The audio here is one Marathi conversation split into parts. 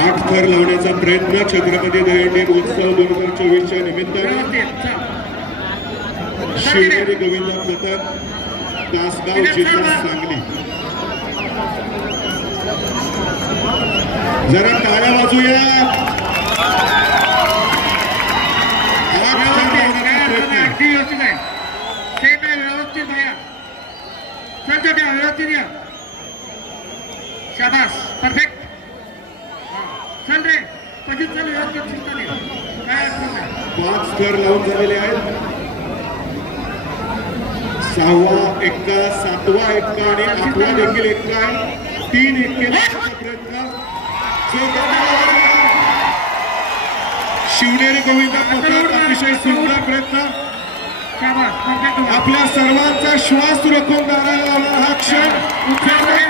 आठ थर लावण्याचा प्रयत्न छत्रपती दहीहंडी उत्सव दोन हजार चोवीसच्या निमित्ताने. शिवनेरी गोविंद पथक तासगाव जिल्हा सांगली. जरा टाळ्या वाजूया. व्यवस्थित आहे. व्यवस्थित या शाबास. परफेक्ट चल रे. पजित चल व्यवस्थित काय पाच थर लावून झालेले आहेत. सहावा एक्का सातवा एक्का आणि आठवा देखील एक्का आहे. तीन एक्के प्रयत्न. शिवनेरी गोविंद अतिशय सुंदर प्रयत्न. आपल्या सर्वांचा श्वास रोखून लावणारा हा क्षण.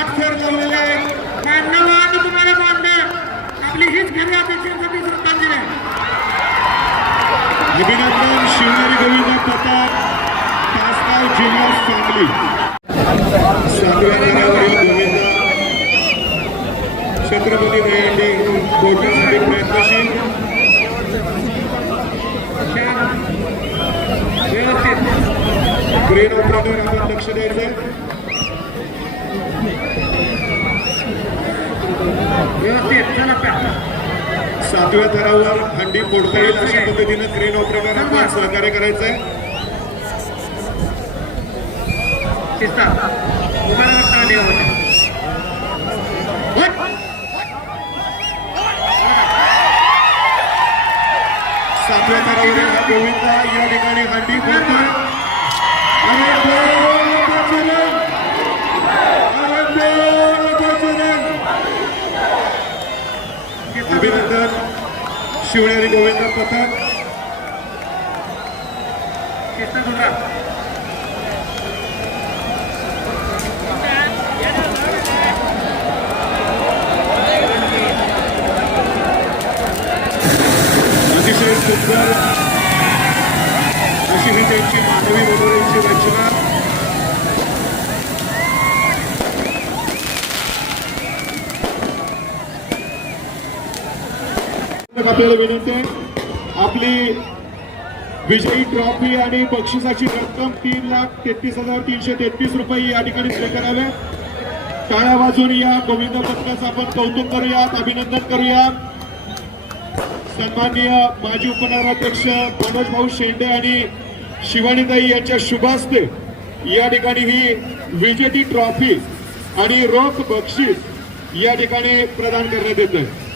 सर्वाधिक आठ आहेत. तुम्हाला बांधव आपली हीच घरी अपेक्षेसाठी श्रद्धांजली आहे अभिनंदन शिवनेरी गोविंद पथक तासगाव जिल्हा सांगली. सातव्या थरावरील गोविंद छत्रपती दहीहंडी पोहोचण्यासाठी प्रयत्नशील. ग्रेन ऑपरेटर आपण लक्ष द्यायचं व्यवस्थित चला प्या सातव्या थरावर हंडी फोडता येईल अशा पद्धतीनं क्रेन ऑपरेटर आपण सहकार्य करायचंय. सातव्या थरावरील हा गोविंद या ठिकाणी हंडी फोडतोय. अभिनंदन शिवनेरी गोविंद पथक शिस्त सुद्धा अतिशय सुंदर अशी ही त्यांची मानवी मनोरंजची रचना आपल्याला विनंती आहे आपली विजयी ट्रॉफी आणि बक्षिसाची रक्कम तीन लाख तेहतीस हजार तीनशे तेहतीस रुपये या ठिकाणी स्वीकाराव्या टाळ्या वाजून या गोविंद पथकाचं आपण कौतुक करूयात अभिनंदन करूयात. सन्माननीय माजी उपनगराध्यक्ष मनोज भाऊ शेंडे आणि शिवानीताई यांच्या शुभास्ते या ठिकाणी ही विजेती ट्रॉफी आणि रोख बक्षीस या ठिकाणी प्रदान करण्यात येत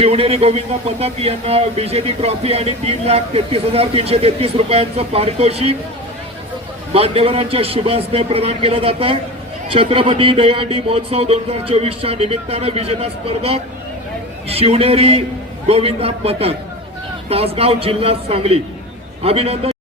शिवनेरी गोविंद पथक यांना बीजेपी ट्रॉफी आणि तीन लाख तेहतीस हजार तीनशे तेहतीस रुपयांचं पारितोषिक मान्यवरांच्या शुभासने प्रदान केलं जात आहे. छत्रपती दहीहंडी महोत्सव दोन हजार चोवीसच्या निमित्तानं विजेता स्पर्धक शिवनेरी गोविंदा पथक तासगाव जिल्हा सांगली. अभिनंदन.